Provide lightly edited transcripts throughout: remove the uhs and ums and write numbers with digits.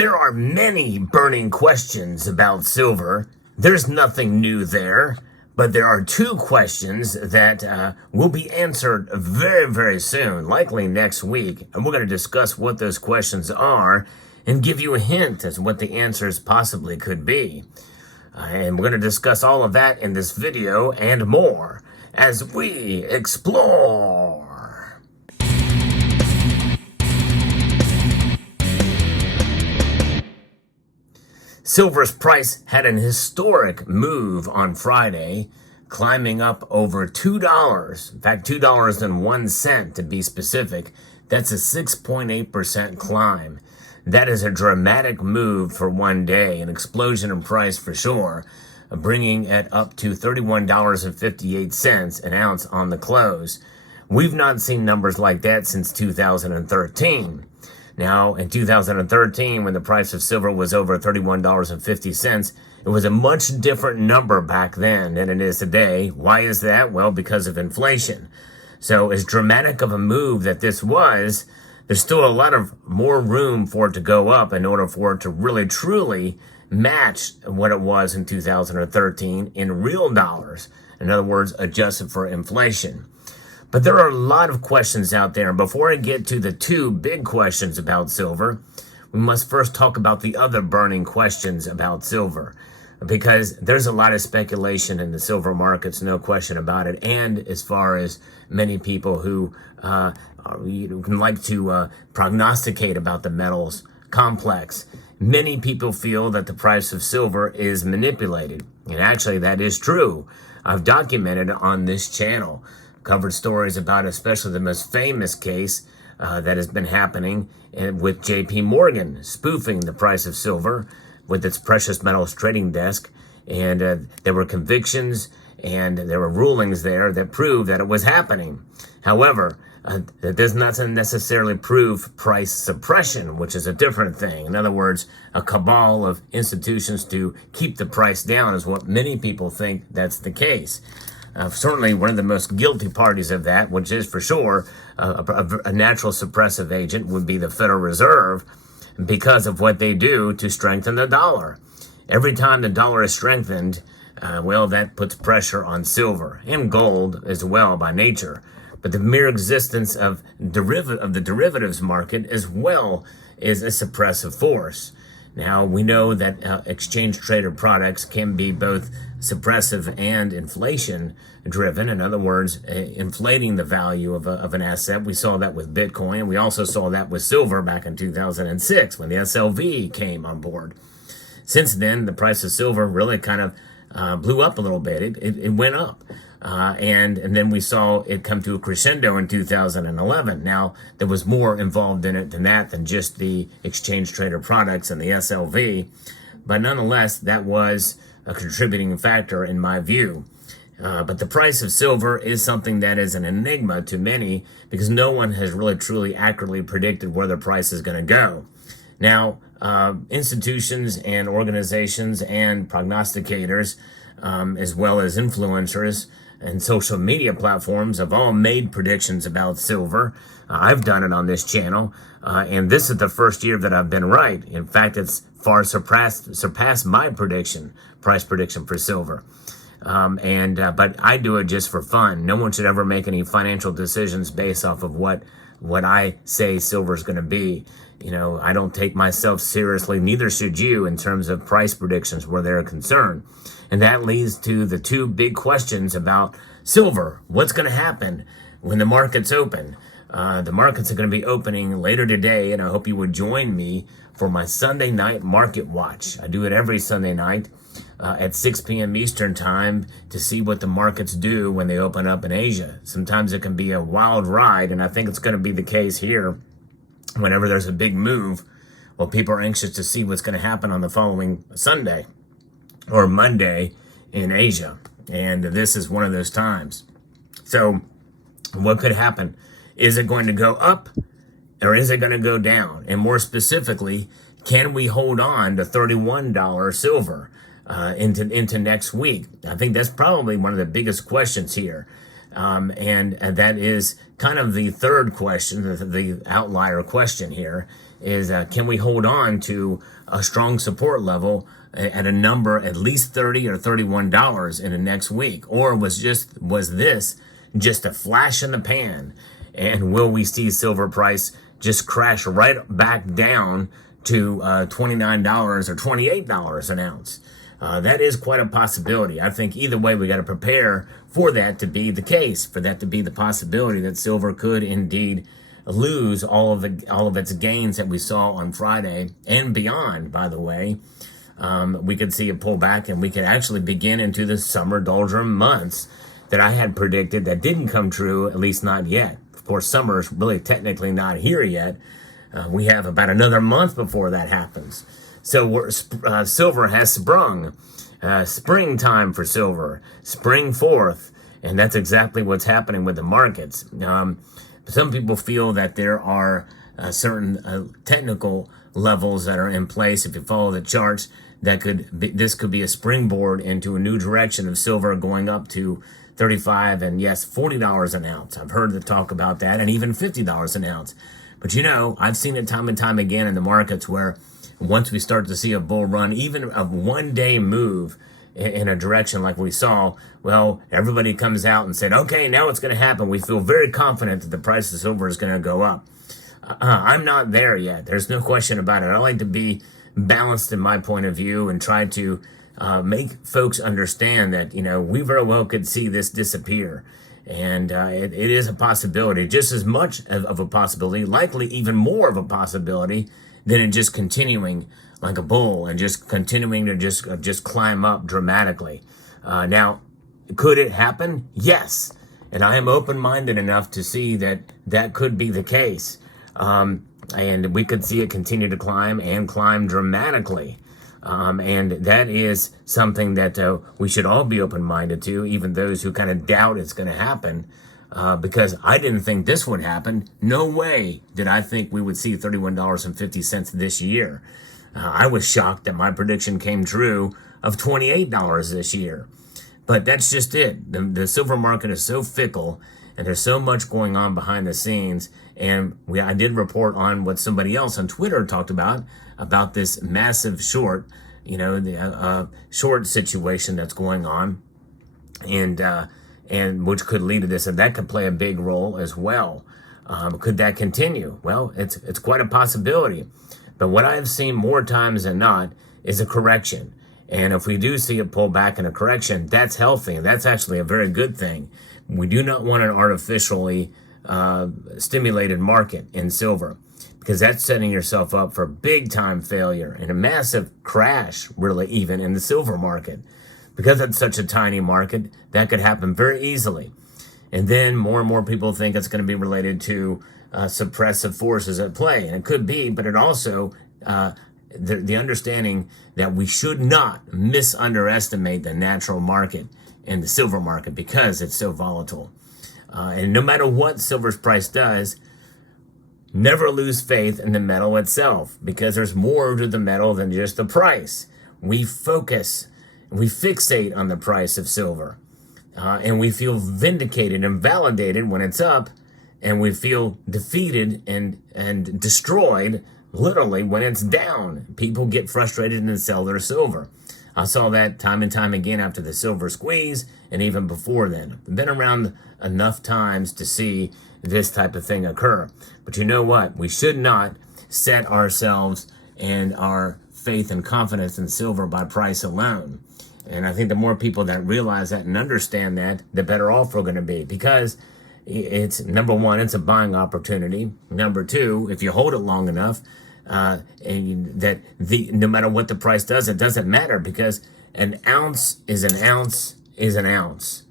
There are many burning questions about silver. There's nothing new there, but there are two questions that will be answered very, very soon, likely next week. And we're going to discuss what those questions are and give you a hint as to what the answers possibly could be. And we're going to discuss all of that in this video and more as we explore. Silver's price had an historic move on Friday, climbing up over $2. In fact, $2.01 to be specific. That's a 6.8% climb. That is a dramatic move for one day, an explosion in price for sure, bringing it up to $31.58 an ounce on the close. We've not seen numbers like that since 2013. Now, in 2013, when the price of silver was over $31.50, it was a much different number back then than it is today. Why is that? Well, because of inflation. So as dramatic of a move that this was, there's still a lot of more room for it to go up in order for it to really, truly match what it was in 2013 in real dollars. In other words, adjusted for inflation. But there are a lot of questions out there. And before I get to the two big questions about silver, we must first talk about the other burning questions about silver. Because there's a lot of speculation in the silver markets, no question about it. And as far as many people who like to prognosticate about the metals complex, many people feel that the price of silver is manipulated. And actually, that is true. I've documented on this channel, covered stories about especially the most famous case that has been happening with JP Morgan spoofing the price of silver with its precious metals trading desk. And there were convictions and there were rulings there that proved that it was happening. However, that does not necessarily prove price suppression, which is a different thing. In other words, a cabal of institutions to keep the price down is what many people think that's the case. Certainly one of the most guilty parties of that, which is for sure a natural suppressive agent, would be the Federal Reserve because of what they do to strengthen the dollar. Every time the dollar is strengthened, well, that puts pressure on silver and gold as well by nature. But the mere existence of the derivatives market as well is a suppressive force. Now, we know that exchange-traded products can be both suppressive and inflation-driven. In other words, inflating the value of an asset. We saw that with Bitcoin. We also saw that with silver back in 2006 when the SLV came on board. Since then, the price of silver really kind of blew up a little bit. It went up. And then we saw it come to a crescendo in 2011. Now, there was more involved in it than just the exchange-traded products and the SLV. But nonetheless, that was a contributing factor in my view. But the price of silver is something that is an enigma to many because no one has really truly accurately predicted where the price is going to go. Now, institutions and organizations and prognosticators, as well as influencers and social media platforms, have all made predictions about silver. I've done it on this channel, and this is the first year that I've been right. In fact, it's far surpassed my price prediction for silver. But I do it just for fun. No one should ever make any financial decisions based off of what I say silver is going to be. You know, I don't take myself seriously, neither should you, in terms of price predictions where they're concerned. And that leads to the two big questions about silver. What's going to happen when the markets open? The markets are going to be opening later today, and I hope you would join me for my Sunday night market watch. I do it every Sunday night at 6 p.m. Eastern time to see what the markets do when they open up in Asia. Sometimes it can be a wild ride, and I think it's going to be the case here. Whenever there's a big move, well, people are anxious to see what's going to happen on the following Sunday or Monday in Asia. And this is one of those times. So what could happen? Is it going to go up or is it going to go down? And more specifically, can we hold on to $31 silver into next week? I think that's probably one of the biggest questions here. And that is kind of the third question, the outlier question here, is can we hold on to a strong support level at a number at least $30 or $31 in the next week? Or was this just a flash in the pan? And will we see silver price just crash right back down to $29 or $28 an ounce? That is quite a possibility. I think either way, we got to prepare for that to be the case, for that to be the possibility that silver could indeed lose all of its gains that we saw on Friday and beyond. By the way, we could see a pullback, and we could actually begin into the summer doldrum months that I had predicted that didn't come true, at least not yet. Of course, summer is really technically not here yet. We have about another month before that happens. So silver has sprung. Springtime for silver. Spring forth. And that's exactly what's happening with the markets. Some people feel that there are certain technical levels that are in place. If you follow the charts, this could be a springboard into a new direction of silver going up to $35 and yes, $40 an ounce. I've heard the talk about that, and even $50 an ounce. But I've seen it time and time again in the markets where once we start to see a bull run, even a one-day move in a direction like we saw, well, everybody comes out and said, okay, now it's going to happen. We feel very confident that the price of silver is going to go up. I'm not there yet. There's no question about it. I like to be balanced in my point of view and try to make folks understand that, we very well could see this disappear. And it is a possibility, just as much of a possibility, likely even more of a possibility than it just continuing like a bull and just continuing to just climb up dramatically. Now, could it happen? Yes. And I am open-minded enough to see that could be the case. And we could see it continue to climb and climb dramatically. And that is something that we should all be open-minded to, even those who kind of doubt it's going to happen. Because I didn't think this would happen. No way did I think we would see $31.50 this year. I was shocked that my prediction came true of $28 this year. But that's just it. The silver market is so fickle, and there's so much going on behind the scenes. And I did report on what somebody else on Twitter talked about this massive short, the short situation that's going on, and which could lead to this, and that could play a big role as well. Could that continue? Well, it's quite a possibility. But what I've seen more times than not is a correction. And if we do see a pullback and a correction, that's healthy. And that's actually a very good thing. We do not want an artificially stimulated market in silver, because that's setting yourself up for big time failure and a massive crash, really, even in the silver market. Because it's such a tiny market, that could happen very easily. And then more and more people think it's going to be related to suppressive forces at play. And it could be, but it also, the understanding that we should not underestimate the natural market and the silver market because it's so volatile. And no matter what silver's price does, never lose faith in the metal itself, because there's more to the metal than just the price. We fixate on the price of silver, and we feel vindicated and validated when it's up, and we feel defeated and destroyed literally when it's down. People get frustrated and sell their silver. I saw that time and time again after the silver squeeze, and even before then. I've been around enough times to see this type of thing occur. But you know what? We should not set ourselves and our faith and confidence in silver by price alone. And I think the more people that realize that and understand that, the better off we're going to be. Because it's, number one, it's a buying opportunity. Number two, if you hold it long enough, no matter what the price does, it doesn't matter, because an ounce is an ounce is an ounce.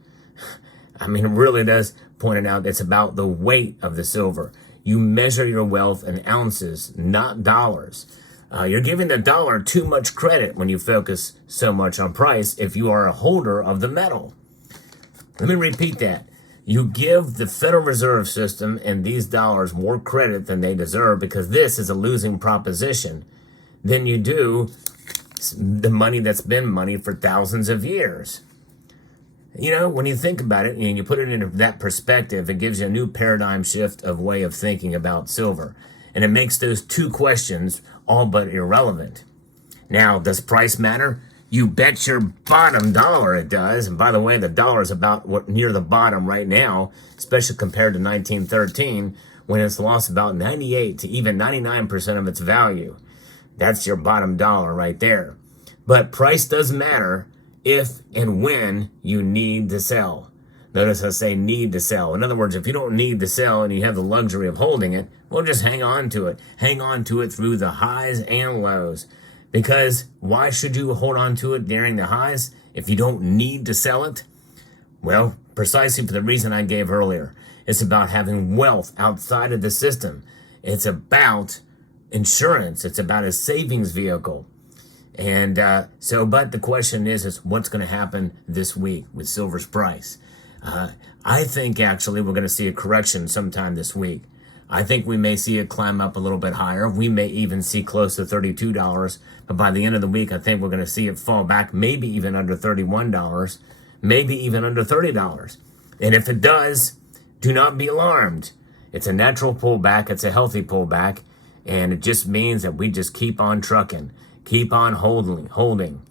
I mean, it really does point it out. It's about the weight of the silver. You measure your wealth in ounces, not dollars. You're giving the dollar too much credit when you focus so much on price if you are a holder of the metal. Let me repeat that. You give the Federal Reserve System and these dollars more credit than they deserve, because this is a losing proposition, than you do the money that's been money for thousands of years. When you think about it and you put it into that perspective, it gives you a new paradigm shift of way of thinking about silver. And it makes those two questions all but irrelevant. Now, does price matter? You bet your bottom dollar it does. And by the way, the dollar is about near the bottom right now, especially compared to 1913, when it's lost about 98 to even 99% of its value. That's your bottom dollar right there. But price does matter if and when you need to sell. Notice I say need to sell. In other words, if you don't need to sell and you have the luxury of holding it, well, just hang on to it. Hang on to it through the highs and lows. Because why should you hold on to it during the highs if you don't need to sell it? Well, precisely for the reason I gave earlier. It's about having wealth outside of the system. It's about insurance. It's about a savings vehicle. And but the question is what's going to happen this week with silver's price? I think actually we're going to see a correction sometime this week. I think we may see it climb up a little bit higher. We may even see close to $32. But by the end of the week, I think we're going to see it fall back, maybe even under $31, maybe even under $30. And if it does, do not be alarmed. It's a natural pullback. It's a healthy pullback. And it just means that we just keep on trucking, keep on holding.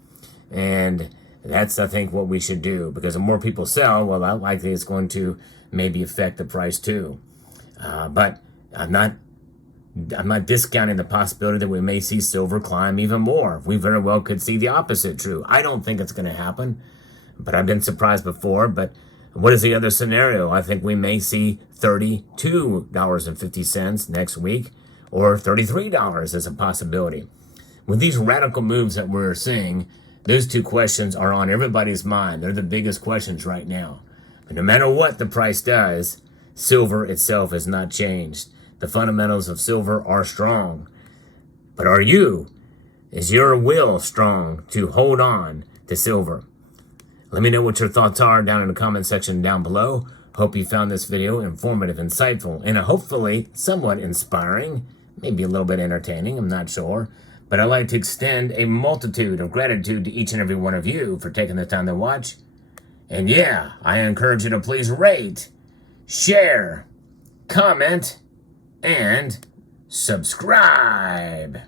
And that's, I think, what we should do. Because the more people sell, well, that likely is going to maybe affect the price too. But I'm not discounting the possibility that we may see silver climb even more. We very well could see the opposite true. I don't think it's going to happen, but I've been surprised before. But what is the other scenario? I think we may see $32.50 next week, or $33 as a possibility. With these radical moves that we're seeing, those two questions are on everybody's mind. They're the biggest questions right now. But no matter what the price does, silver itself has not changed. The fundamentals of silver are strong. But are you? Is your will strong to hold on to silver? Let me know what your thoughts are down in the comment section down below. Hope you found this video informative, insightful, and hopefully somewhat inspiring. Maybe a little bit entertaining, I'm not sure. But I'd like to extend a multitude of gratitude to each and every one of you for taking the time to watch. And yeah, I encourage you to please rate, share, comment, and subscribe.